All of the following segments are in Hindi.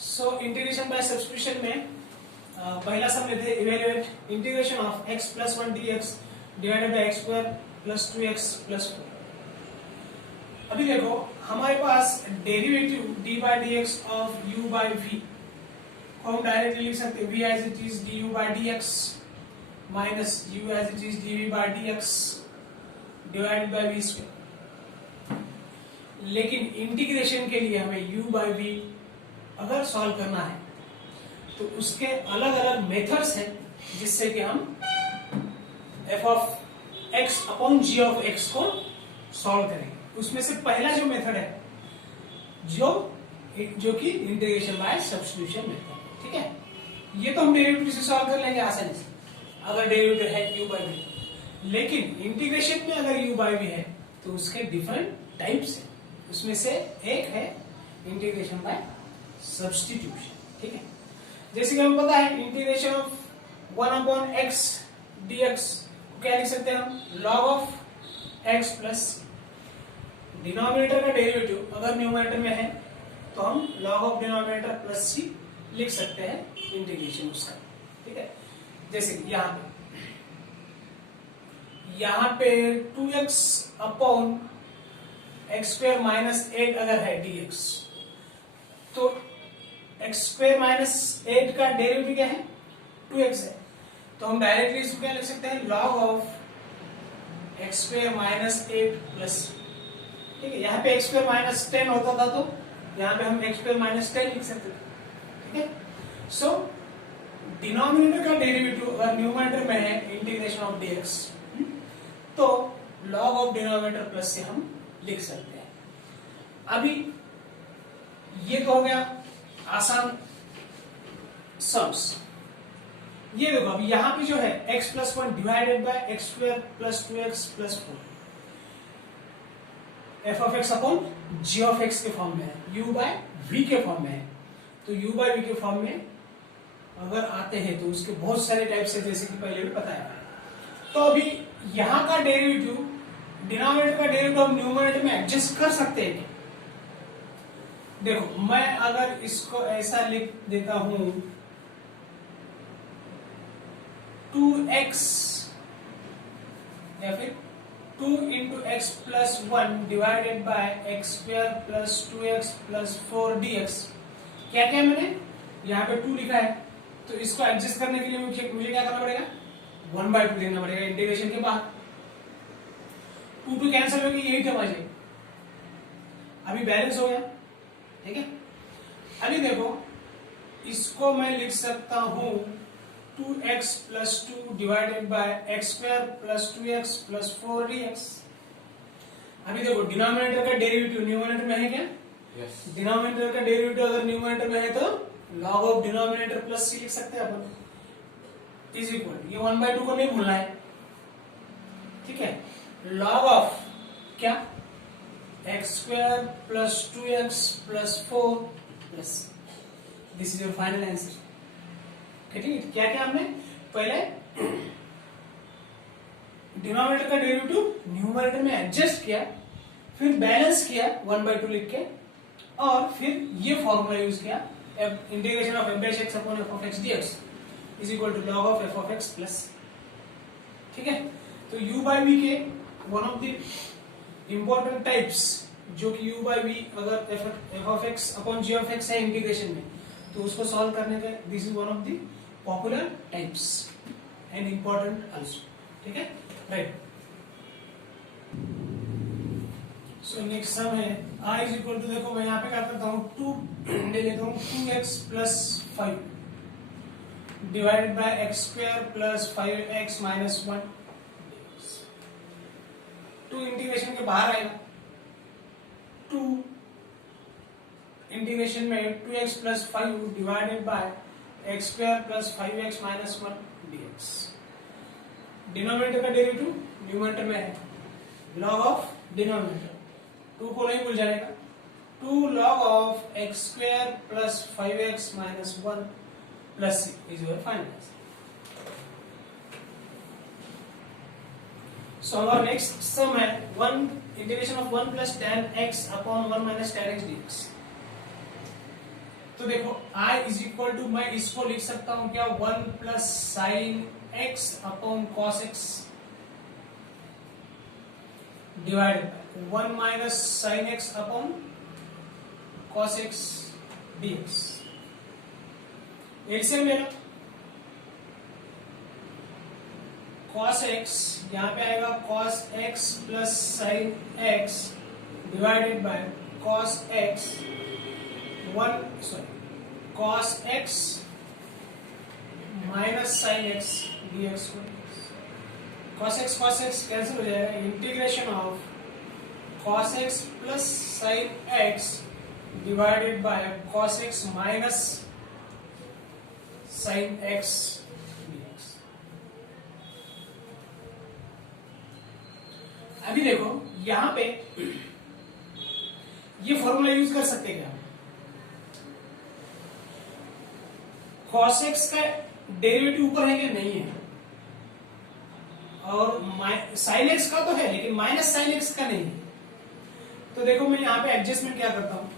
सो इंटीग्रेशन बाय सब्स्टिट्यूशन में पहला सम लेते हैं evaluate integration of x plus 1 dx divided by x square plus 2x plus 4। अभी देखो हमारे पास derivative d by dx of u bye v को हम डायरेक्टली लिख सकते हैं v as it is du by dx minus u as it is dv by dx divided by v square. लेकिन इंटीग्रेशन के लिए हमें u बाय v अगर सॉल्व करना है तो उसके अलग अलग मेथड्स हैं जिससे कि हम f of x upon g of x को सॉल्व करेंगे। उसमें से पहला जो मेथड है जो कि इंटीग्रेशन बाय सब्स्टिट्यूशन मेथड, ठीक है। ये तो हम डेरिवेटिव से सॉल्व कर लेंगे आसानी से अगर डेरिवेटिव है u बाय v। लेकिन इंटीग्रेशन में अगर u बाय v है तो उसके डिफरेंट टाइप्स हैं। उसमें से एक है इंटीग्रेशन बाय सब्स्टिट्यूशन, ठीक है। जैसे कि हमें पता है integration of 1 upon x dx को क्या लिख सकते हैं हम log of x plus denominator का डेरिवेटिव अगर न्यूमरेटर में है तो हम log of denominator plus c लिख सकते हैं इंटीग्रेशन उसका, ठीक है। जैसे यहाँ पे 2x upon x square minus 8 अगर है dx तो x स्क्वायर माइनस 8 का डेरिवेटिव क्या है 2x है, तो हम डायरेक्टली इसको क्या लिख सकते हैं log of x square minus 8 plus, ठीक है। यहाँ पे x स्क्वायर माइनस 10 होता था तो यहाँ पे हम x स्क्वायर माइनस 10 लिख सकते थे, ठीक है। सो डिनोमिनेटर का डेरिवेटिव अगर न्यूमरेटर में है इंटीग्रेशन ऑफ dx तो log ऑफ डिनोमिनेटर प्लस से हम लिख सकते हैं। अभी ये तो हो गया आसान सम्स। ये देखो अभी यहाँ पे जो है x plus 1 divided by x square plus 2x plus 4 f of x upon g of x के फॉर्म में है, u बाय v के फॉर्म में है। तो u बाय v के फॉर्म में अगर आते हैं तो उसके बहुत सारे टाइप्स है जैसे कि पहले भी बताया। तो अभी यहाँ का डेरिवेटिव डिनोमिनेटर का डेरिवेटिव हम न्यूमरेटर में एडजस्ट कर सकते हैं। देखो मैं अगर इसको ऐसा लिख देता हूं 2x या फिर 2 into x plus 1 divided by x square plus 2x plus 4 dx। क्या क्या मैंने यहाँ पे 2 लिखा है तो इसको एडजस्ट करने के लिए मुझे क्या करना पड़ेगा 1/2 लेना पड़ेगा इंटीग्रेशन के बाद। 2 कैंसिल हो गई, यही थे मुझे, अभी बैलेंस हो गया, ठीक है। अभी देखो इसको मैं लिख सकता हूं 2x plus 2 divided by x square plus 2x plus 4 dx। अभी देखो डिनोमिनेटर का डेरिवेटिव न्यूमरेटर में है क्या? Yes. डिनोमिनेटर का डेरिवेटिव अगर न्यूमरेटर में है तो log of denominator plus c लिख सकते हैं अपन इज इक्वल, ये 1/2 को नहीं भूलना है, ठीक है। log ऑफ क्या x square plus 2x plus 4 plus this is your final answer, ठीक है। क्या क्या हमने पहले डिनोमिनेटर का डेरिवेटिव न्यूमरेटर में एडजस्ट किया, फिर बैलेंस किया 1/2 लिख के, और फिर ये फॉर्मूला यूज किया integration of f dash x upon f of x dx is equal to log of f of x plus, ठीक है। तो u बाय v के one of the important types जो कि u बाय v अगर f of x upon g of x है इंटीग्रेशन में तो उसको सॉल्व करने का this is one of the popular types and important also, ठीक है, राइट। सो नेक्स्ट सम है i इज इक्वल टू, देखो मैं यहाँ पे क्या करता हूँ 2 ले लेता हूँ 2x plus 5 divided by x square plus 5x minus 1। 2 integration के बाहर आएगा, 2 इंटीग्रेशन में 2x plus 5 divided by x square plus 5x minus 1 dx। Denominator का डेरिवेटिव न्यूमरेटर में है, log ऑफ डिनोमिनेटर 2 को नहीं भूल जाएगा, 2 log of x square plus 5x minus 1 plus c is your final answer. So our next sum है integration of 1 plus tan x upon 1 minus tan x dx। तो देखो I इज इक्वल टू, मैं इसको लिख सकता हूं क्या, 1 plus sine x upon cos x divided 1 minus sine x upon cos x dx. LCM ले लो, कॉस एक्स यहां पे आएगा cos x plus sine x divided by cos x cos x minus sine x dx. Cos x cancel हो जाएगा, integration of cos x plus sine x divided by cos x minus sine x dx. अभी देखो यहां पे ये फॉर्मूला यूज कर सकते क्या, cos x का डेरिवेटिव ऊपर है क्या, नहीं है, और sin x का तो है लेकिन माइनस sin x का नहीं है। तो देखो मैं यहां पे एडजस्टमेंट क्या करता हूं,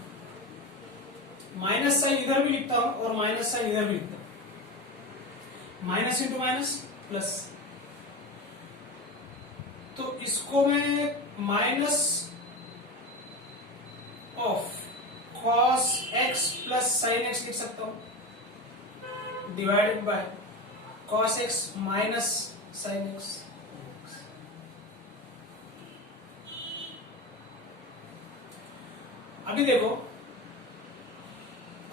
माइनस साइन इधर भी लिखता हूं और माइनस साइन इधर भी लिखता हूं, माइनस इंटू माइनस प्लस। तो इसको मैं minus of cos x plus sine x लिख सकता हूं divided by cos x minus sine x। अभी देखो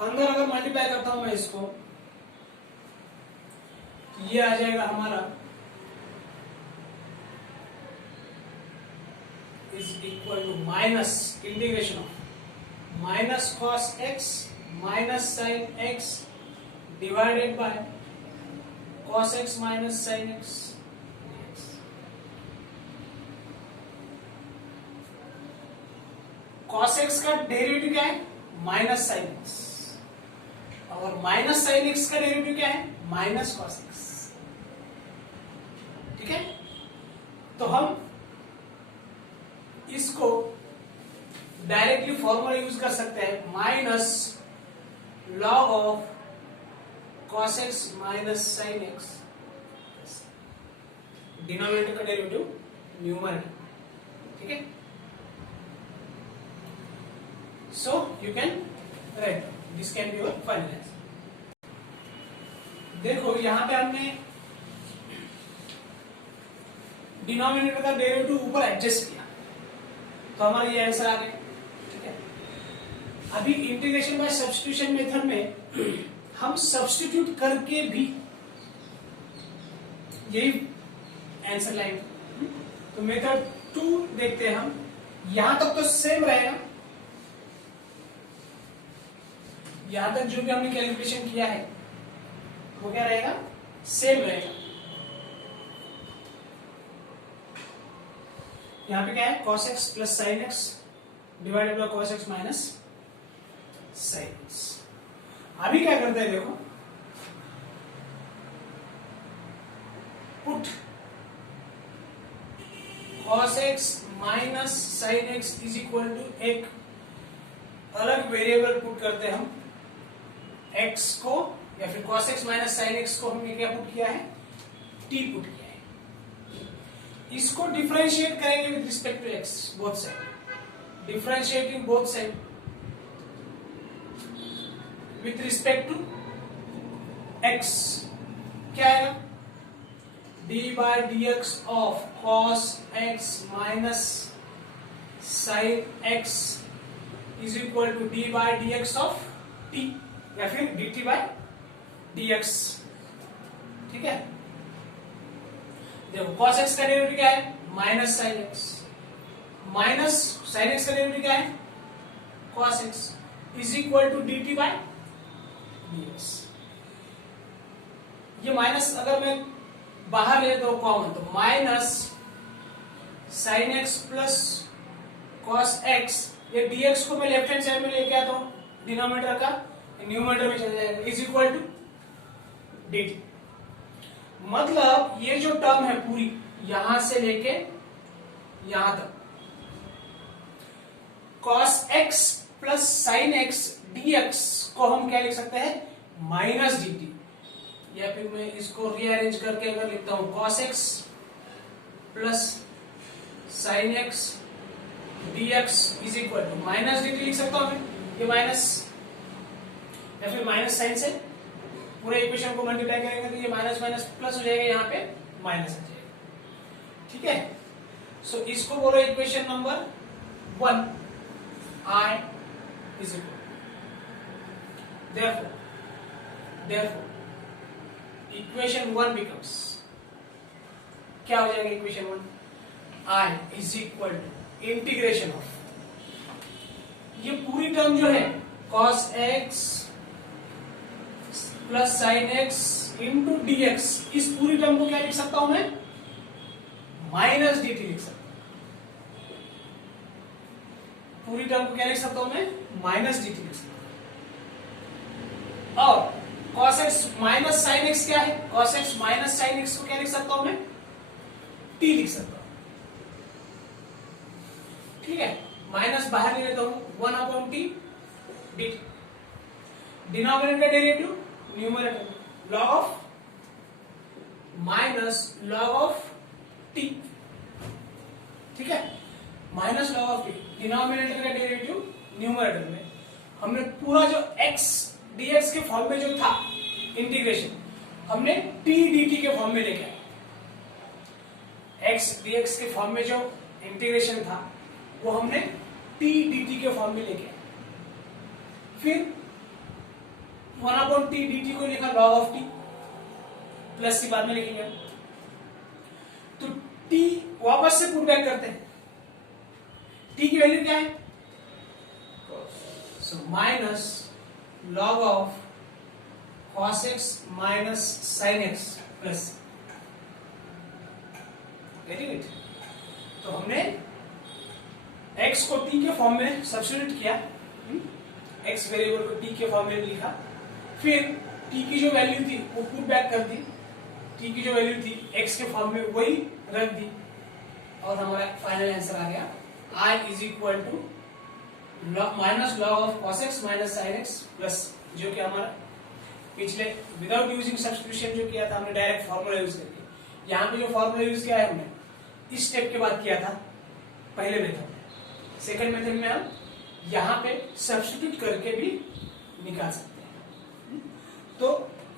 अंदर अगर मल्टीप्लाई करता हूं मैं इसको, तो ये आ जाएगा हमारा is equal to minus integration of minus cos x minus sine x divided by cos x minus sine x। cos x का डेरिवेटिव क्या है, माइनस साइन x, और माइनस साइन x का डेरिवेटिव क्या है, माइनस cos x। ठीक है, तो हम इसको डायरेक्टली फॉर्मूला यूज कर सकते हैं, minus log of cos x minus sine x, denominator का डेरिवेटिव न्यूमरेटर। ठीक है, so you can write this can be your final answer. देखो यहां पे हमने डिनोमिनेटर का डेरिवेटिव ऊपर एडजस्ट किया तो हमारा ये आंसर आ गया। ठीक है, अभी इंटीग्रेशन बाय सब्स्टिट्यूशन मेथड में हम सब्स्टिट्यूट करके भी यही आंसर लाएंगे। तो मेथड 2 देखते हैं हम, यहां तक तो सेम रहेगा, यहां तक जो भी हमने कैलकुलेशन किया है वो क्या रहेगा, सेम रहेगा। यहां पे क्या है, cos x plus sine x divided by cos x minus sine x। अभी क्या करते हैं देखो, put cos x minus sine x is equal to एक अलग वेरिएबल पुट करते हैं हम x को, या फिर cos x minus sine x को हमने क्या पुट किया है, t पुट किया है। इसको डिफरेंशिएट करेंगे with respect to x, both side, differentiating both side with respect to x, क्या आएगा, d by dx of cos x minus sine x is equal to d by dx of t, या फिर dt बाय dx। ठीक है, देखो cos x का डेरिवेटिव क्या है, minus sine x, minus sine x का डेरिवेटिव क्या है, cos x is equal to dt by dx। ये माइनस अगर मैं बाहर ले दो कॉमन, तो minus sine x plus cos x, ये dx को मैं लेफ्ट हैंड साइड में लेके आता हूं, डिनोमिनेटर का न्यूमरेटर में चला जाएगा, इज इक्वल टू dt। मतलब ये जो टर्म है पूरी यहां से लेके यहां तक, cos x plus sine x dx को हम क्या लिख सकते हैं, माइनस dt, या फिर मैं इसको रीअरेंज करके अगर लिखता हूं cos x plus sin x dx is equal to minus dt लिख सकता हूं मैं, ये माइनस या फिर माइनस साइन से पूरे इक्वेशन को मल्टीप्लाई करेंगे तो ये माइनस माइनस प्लस हो जाएगा, यहाँ पे माइनस आ जाएगा। ठीक है, सो इसको बोलो equation number 1, I is equal, therefore equation 1 becomes, क्या हो जाएगा equation 1, I is equal to integration of ये पूरी टर्म जो है cos x plus sine x into dx, इस पूरी टर्म को क्या लिख सकता हूं मैं, माइनस dt लिख सकता हूं, पूरी टर्म को क्या लिख सकता हूं मैं, माइनस dt लिख सकता हूं। और cos x minus sine x क्या है, cos x minus sine x को क्या लिख सकता हूं मैं, t लिख सकता हूं। ठीक है, माइनस बाहर ले लेता हूं, 1/t dt, डिनोमिनेटर का derivative numerator, log of minus log of t। ठीक है, minus log of t, denominator का डेरिवेटिव न्यूमरेटर में। हमने पूरा जो x dx के फॉर्म में जो था इंटीग्रेशन, हमने t dt के फॉर्म में लेके आए। x dx के फॉर्म में जो इंटीग्रेशन था वो हमने t dt के फॉर्म में लेके आए। फिर 1/t dt को लिखा log ऑफ t, प्लस सी बाद में लिखेंगे। तो t वापस से पुट बैक करते हैं, t की वैल्यू क्या है, so minus log of cos x minus sin x plus, very good. तो हमने x को t के फॉर्म में सब्स्टिट्यूट किया, x वेरिएबल को t के फॉर्म में लिखा, फिर t की जो वैल्यू थी वो पुट बैक कर दी, t की जो वैल्यू थी x के फॉर्म में वही रख दी, और हमारा फाइनल आंसर आ गया I is equal to minus log of cos x minus sin x plus, जो कि हमारा पिछले विदाउट यूजिंग सब्स्टिट्यूशन जो किया था हमने डायरेक्ट फॉर्मूला यूज करके, यहाँ पे जो फॉर्मूला यूज किया है हमने इस स्टेप के बाद किया था पहले मेथड में। सेकंड मेथड में हम यहाँ पे सब्स्टिट्यूट करके भी निकाल सकते हैं। तो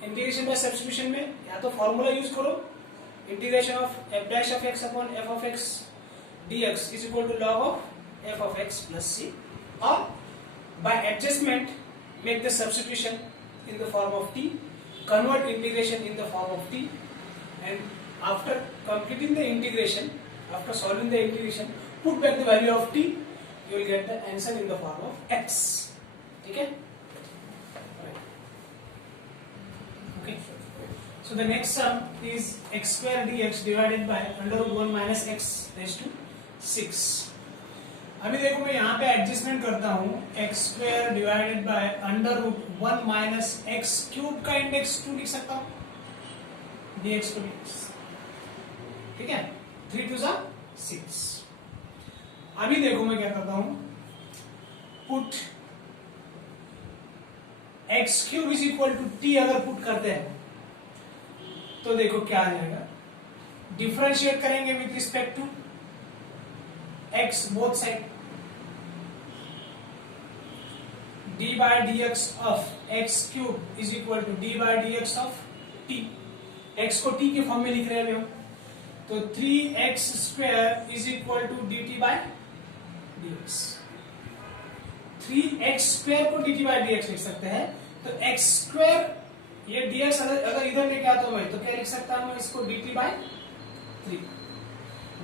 इंटीग्रेशन बाय सब्स्टिट्यूशन में या तो फॉर्मूला यूज करो, integration of f dash of x upon f of x dx is equal to log of f of x plus c, और by adjustment make the substitution in the form of t, convert integration in the form of t, and after completing the integration, after solving the integration, put back the value of t, you will get the answer in the form of x. ठीक है, okay. So the next sum is x square dx divided by under root 1 minus x raised to 6. अभी देखो मैं यहाँ पे एडजस्टमेंट करता हूँ, x square divided by under root 1 minus x cube का इंडेक्स 2 लिख सकता हूँ, dx to dx। ठीक है, 3 2 6। अभी देखो मैं क्या करता हूँ, put x cube is equal to T अगर पुट करते हैं तो देखो क्या आ जाएगा, डिफरेंशिएट करेंगे with respect to x both side, d by dx of x cube is equal to d by dx of t, x को t के फॉर्म में लिख रहे हैं हम, तो 3x square is equal to dt by dx, 3x square को dt by dx लिख सकते हैं। तो x square ये dx अगर इधर लेके आता हूं मैं तो क्या लिख सकता हूं मैं इसको dt by 3,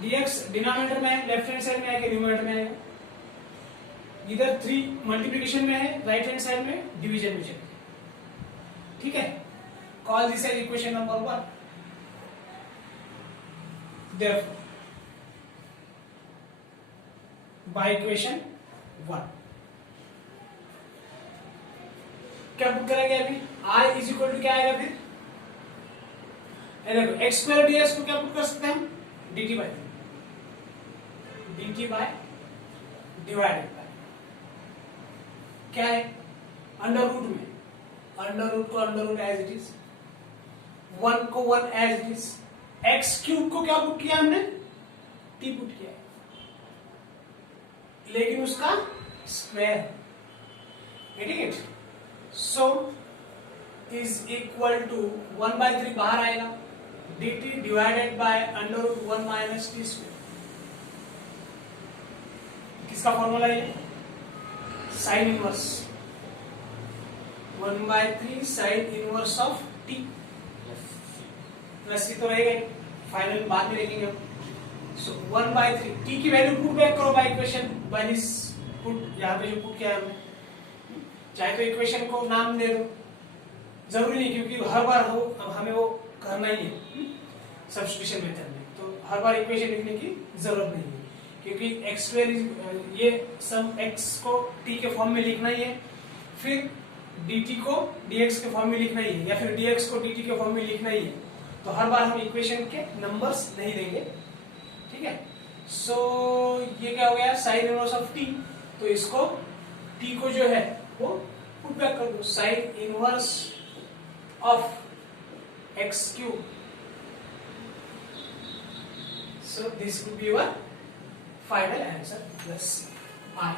dx डिनोमिनेटर में है, लेफ्ट हैंड साइड में आएगा, न्यूमरेटर में आएगा, इधर 3 मल्टीप्लिकेशन में है, राइट हैंड साइड में डिवीजन में चलेगा। ठीक है, call this as equation number 1। Therefore by equation 1 क्या पुट करेंगे अभी, i इज इक्वल टू क्या आएगा फिर, देखो एक्स स्क्वायर डीएक्स को क्या पुट कर सकते हैं हम, dt बाय डिवाइडेड बाय क्या है अंडर रूट में, अंडर रूट को under root as it is, 1 को 1 as it is, x cube को क्या पुट किया हमने, टी पुट किया, लेकिन उसका square, getting it. So is equal to 1/3 बाहर आएगा, dt divided by under root 1 minus T square. किसका फॉर्मूला ये, sine inverse 1/3 sine inverse of T plus C तो रहेगा, फाइनल बाद में लिखेंगे हम। सो 1/3 टी की वैल्यू पुट बैक करो बाय इक्वेशन 42 पुट, यहाँ पे जो पुट किया हमने, चाहे तो इक्वेशन को नाम दे दो, जरूरी नहीं क्योंकि हर बार हो अब हमें वो करना ही है सब्स्टिट्यूशन मेथड में, तो हर बार इक्वेशन लिखने की जरूरत नहीं है क्योंकि x स्क्वायर ये सम x को t के फॉर्म में लिखना ही है, फिर dt को dx के फॉर्म में लिखना ही है, या फिर dx को dt के फॉर्म में लिखना ही है, तो हर बार हम इक्वेशन के नंबर्स नहीं देंगे, ठीक है। सो ये क्या हो गया, साइन इनवर्स ऑफ t, तो इसको t को जो है वो पुट बैक कर दो, sign inverse of x cube. So this would be your final answer plus R.